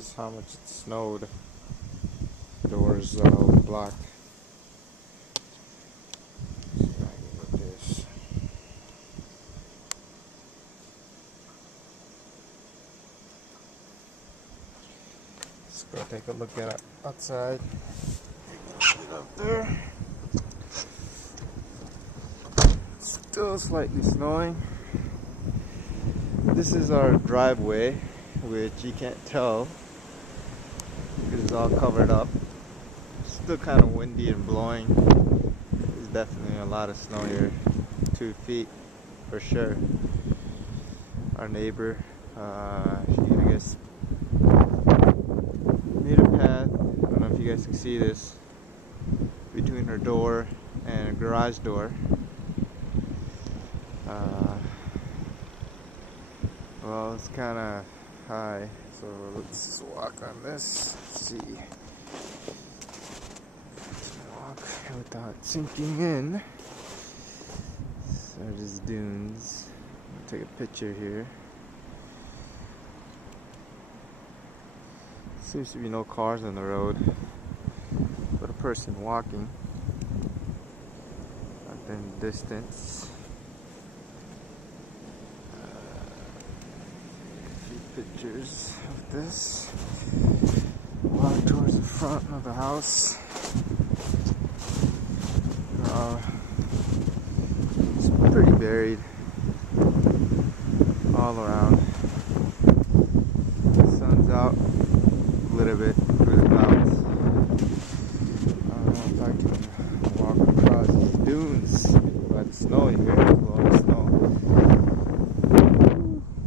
This is how much it snowed. Doors blocked. Let's see if I can get this. Let's go take a look at it outside. Get up there. Still slightly snowing. This is our driveway, which you can't tell because it's all covered up. Still kind of windy and blowing. There's definitely a lot of snow here. 2 feet for sure. Our neighbor, she, I guess, made a path. I don't know if you guys can see this, between her door and her garage door. Well, it's kind of high, so let's walk on this. Let's see. Let's walk without sinking in. So there's dunes. I'll take a picture here. Seems to be no cars on the road, but a person walking up in the distance. Pictures of this. Walk towards the front of the house. It's pretty buried all around. The sun's out a little bit through the clouds. I don't know if I can walk across these dunes by the snow here. Blowing snow.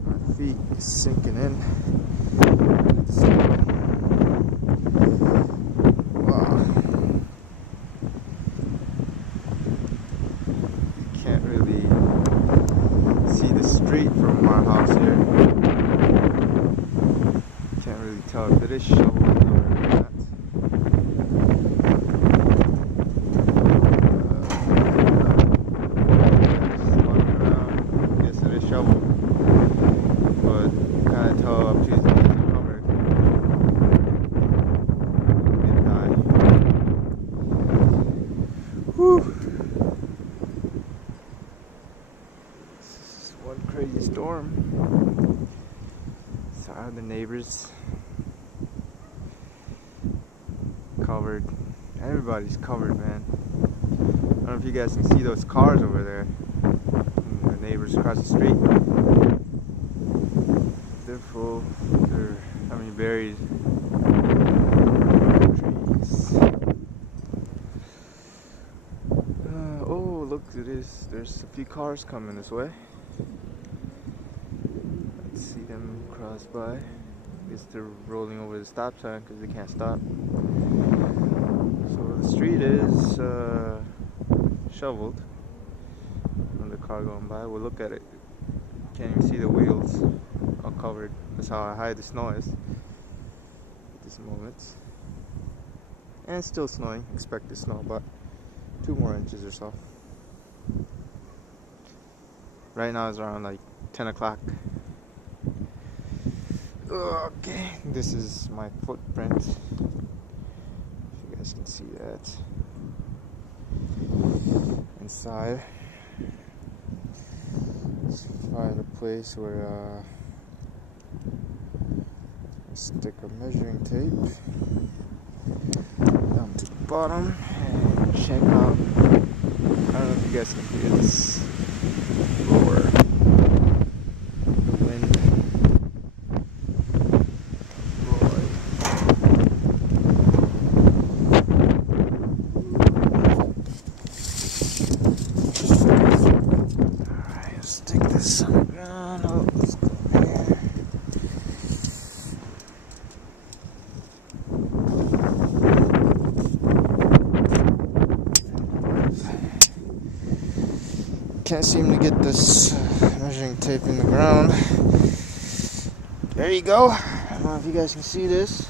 My feet is sinking in. Wow. You can't really see the street from our house here. Can't really tell if it is shoveled or not. Just walking around. I guess it is shoveled. But kind of tell up to the covered. Mid high. Whew. This is one crazy storm. Sorry, the neighbors covered. Everybody's covered, man. I don't know if you guys can see those cars over there. And the neighbors across the street. They're full. They're, buried trees. Oh, look at this. There's a few cars coming this way. Let's see them cross by. I guess they're rolling over the stop sign because they can't stop. So the street is shoveled. When the car going by, we'll look at it. Can't even see the wheels. All covered. That's how high the snow is at this moment. And it's still snowing. Expect to snow about 2 more inches or so. Right now it's around like 10 o'clock. Okay, this is my footprint. If you guys can see that. Inside. Let's find a place where stick a measuring tape down to the bottom and check out. I don't know if you guys can hear this roar. The wind roaring. Alright, let's stick this on the ground. Oh, let's go here. Can't seem to get this measuring tape in the ground. There you go. I don't know if you guys can see this.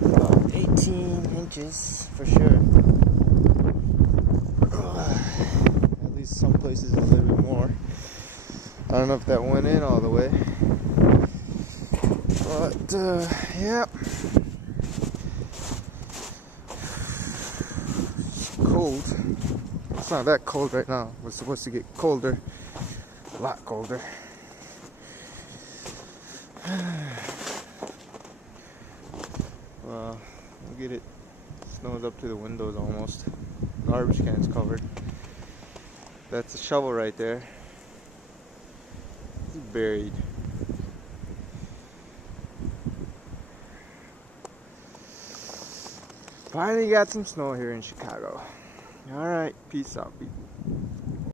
About 18 inches for sure. At least some places a little bit more. I don't know if that went in all the way. But yeah, it's cold. It's not that cold right now. We're supposed to get colder, a lot colder. Well, look at it. Snow's up to the windows almost. Garbage can's covered. That's a shovel right there. It's buried. Finally got some snow here in Chicago. Alright, peace out, people.